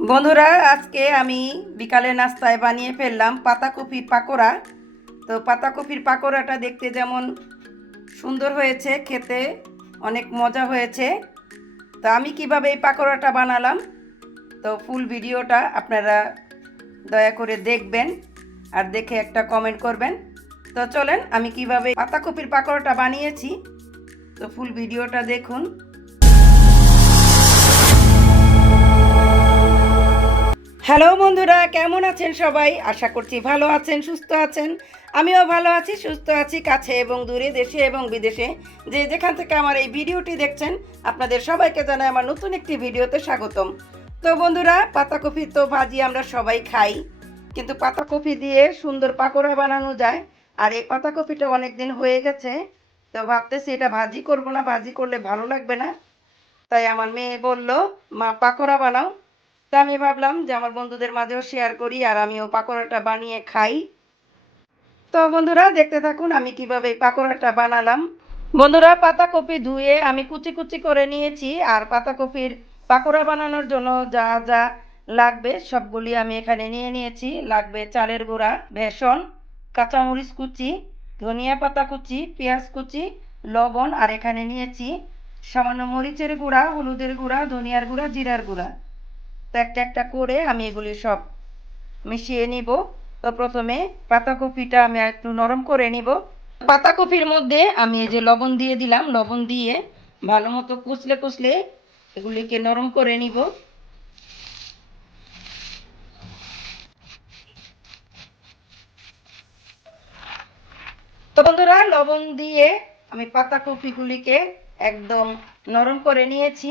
বন্ধুরা, আজকে আমি বিকালে নাস্তায় বানিয়ে ফেললাম পাতাকপির পাকোড়া। তো পাতাকপির পাকোড়াটা দেখতে যেমন সুন্দর হয়েছে, খেতে অনেক মজা হয়েছে। তো আমি কিভাবে এই পাকোড়াটা বানালাম, তো ফুল ভিডিওটা আপনারা দয়া করে দেখবেন আর দেখে একটা কমেন্ট করবেন। তো চলেন আমি কিভাবে পাতাকপির পাকোড়াটা বানিয়েছি, তো ফুল ভিডিওটা দেখুন। হ্যালো বন্ধুরা, কেমন আছেন সবাই? আশা করছি ভালো আছেন, সুস্থ আছেন। আমিও ভালো আছি, সুস্থ আছি। কাছে এবং দূরে, দেশে এবং বিদেশে যে যেখান থেকে আমার এই ভিডিওটি দেখছেন, আপনাদের সবাইকে জানাই আমার নতুন একটি ভিডিওতে স্বাগতম। তো বন্ধুরা, পাতাকপি তো ভাজি আমরা সবাই খাই, কিন্তু পাতাকপি দিয়ে সুন্দর পাকোড়া বানানো যায়। আর এই পাতাকপিটা অনেক দিন হয়ে গেছে, তো ভাবতেছি এটা ভাজি করব না, ভাজি করলে ভালো লাগবে না। তাই আমার মেয়ে বলল, মা পাকোড়া বানাও। তা আমি ভাবলাম যে আমার বন্ধুদের মাঝেও শেয়ার করি আর আমিও পাকোড়াটা বানিয়ে খাই। তো বন্ধুরা, দেখতে থাকুন আমি কিভাবে পাকোড়াটা বানালাম। বন্ধুরা, পাতাকপি ধুয়ে আমি কুচি কুচি করে নিয়েছি। আর পাতাকপির পাকোড়া বানানোর জন্য যা যা লাগবে সবগুলি আমি এখানে নিয়ে নিয়েছি। লাগবে চালের গুঁড়া, বেসন, কাঁচামরিচ কুচি, ধনিয়া পাতা কুচি, পেঁয়াজ কুচি, লবণ। আর এখানে নিয়েছি সামান্য মরিচের গুঁড়া, হলুদের গুঁড়া, ধনিয়ার গুঁড়া, জিরার গুঁড়া। তো একটা একটা করে আমি এগুলি সব মিশিয়ে নিব। তো প্রথমে পাতাকপিটা আমি একটু নরম করে নিব। পাতাকপির মধ্যে আমি এই যে লবণ দিয়ে দিলাম, লবণ দিয়ে ভালো মতো কুচলে কুচলে এগুলিকে নরম করে নিব। তো বন্ধুরা, লবণ দিয়ে আমি পাতাকপিগুলিকে একদম নরম করে নিয়েছি।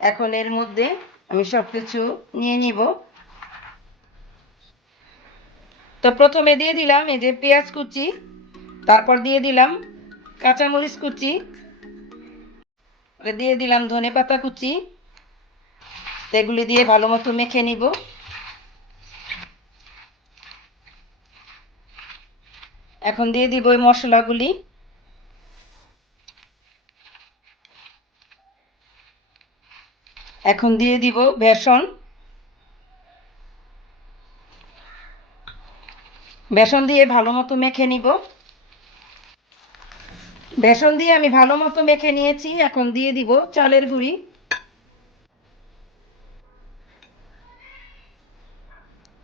এখন এর মধ্যে আমি সব কিছু নিয়ে নিব। তো প্রথমে দিয়ে দিলাম এই যে পেঁয়াজ কুচি, তারপর দিয়ে দিলাম কাঁচামরিচ কুচি, দিয়ে দিলাম ধনেপাতা কুচি। এগুলি দিয়ে ভালো মতো মেখে নিব। এখন দিয়ে দিব ওই মশলাগুলি। এখন দিয়ে দিব বেসন। বেসন দিয়ে ভালো মতো মেখে নিব। বেসন দিয়ে আমি ভালো মতো মেখে নিয়েছি। এখন দিয়ে দিব চালের গুঁড়ি।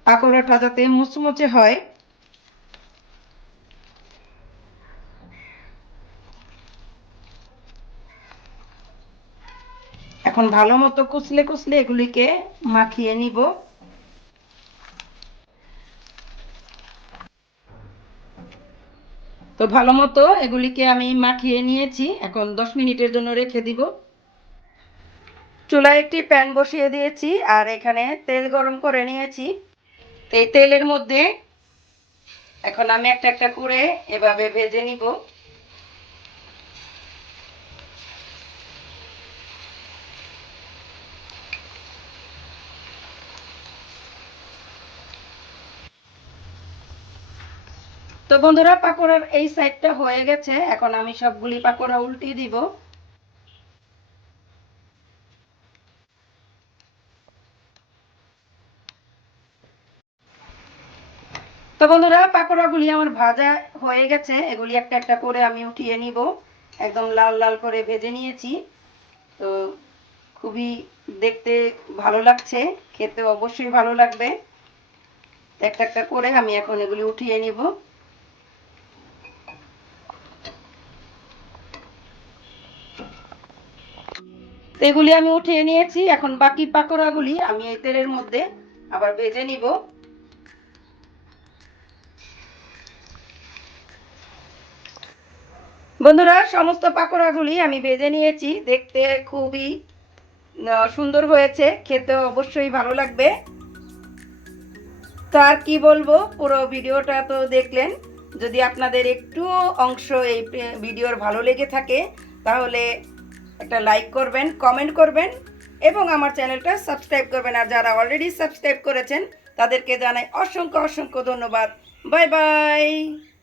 পাকোড়াটা যাতে মুচমুচে হয়, এখন ভালো মতো কুচলে কুচলে এগুলিকে মাখিয়ে নিব। তো ভালো মতো এগুলিকে আমি মাখিয়ে নিয়েছি। এখন 10 মিনিটের জন্য রেখে দিব। চুলায় একটি প্যান বসিয়ে দিয়েছি আর এখানে তেল গরম করে নিয়েছি। এই তেলের মধ্যে এখন আমি একটা একটা করে এভাবে ভেজে নিব। তো বন্ধুরা, পাকোড়ার এই সাইডটা হয়ে গেছে। এখন আমি সবগুলি পাকোড়া উল্টিয়ে দিব। তো বন্ধুরা, পাকোড়াগুলি আমার ভাজা হয়ে গেছে। এগুলি একটা একটা করে আমি উঠিয়ে নিব। একদম লাল লাল করে ভেজে নিয়েছি। তো খুবই দেখতে ভালো লাগছে, খেতে অবশ্যই ভালো লাগবে। একটা একটা করে আমি এখন এগুলি উঠিয়ে নিব। তো এগুলি আমি উঠিয়ে নিয়েছি। এখন বাকি পাকোড়াগুলি আমি এই তেলের মধ্যে আবার ভেজে নিব। বন্ধুরা, সমস্ত পাকোড়াগুলি আমি ভেজে নিয়েছি। দেখতে খুবই সুন্দর হয়েছে, খেতে অবশ্যই ভালো লাগবে। তো আর কি বলবো, পুরো ভিডিওটা তো দেখলেন। যদি আপনাদের একটু অংশ এই ভিডিওর ভালো লেগে থাকে, তাহলে একটা লাইক করবেন, কমেন্ট করবেন এবং আমার চ্যানেলটা সাবস্ক্রাইব করবেন। আর যারা অলরেডি সাবস্ক্রাইব করেছেন তাদেরকে জানাই অসংখ্য অসংখ্য ধন্যবাদ। Bye bye.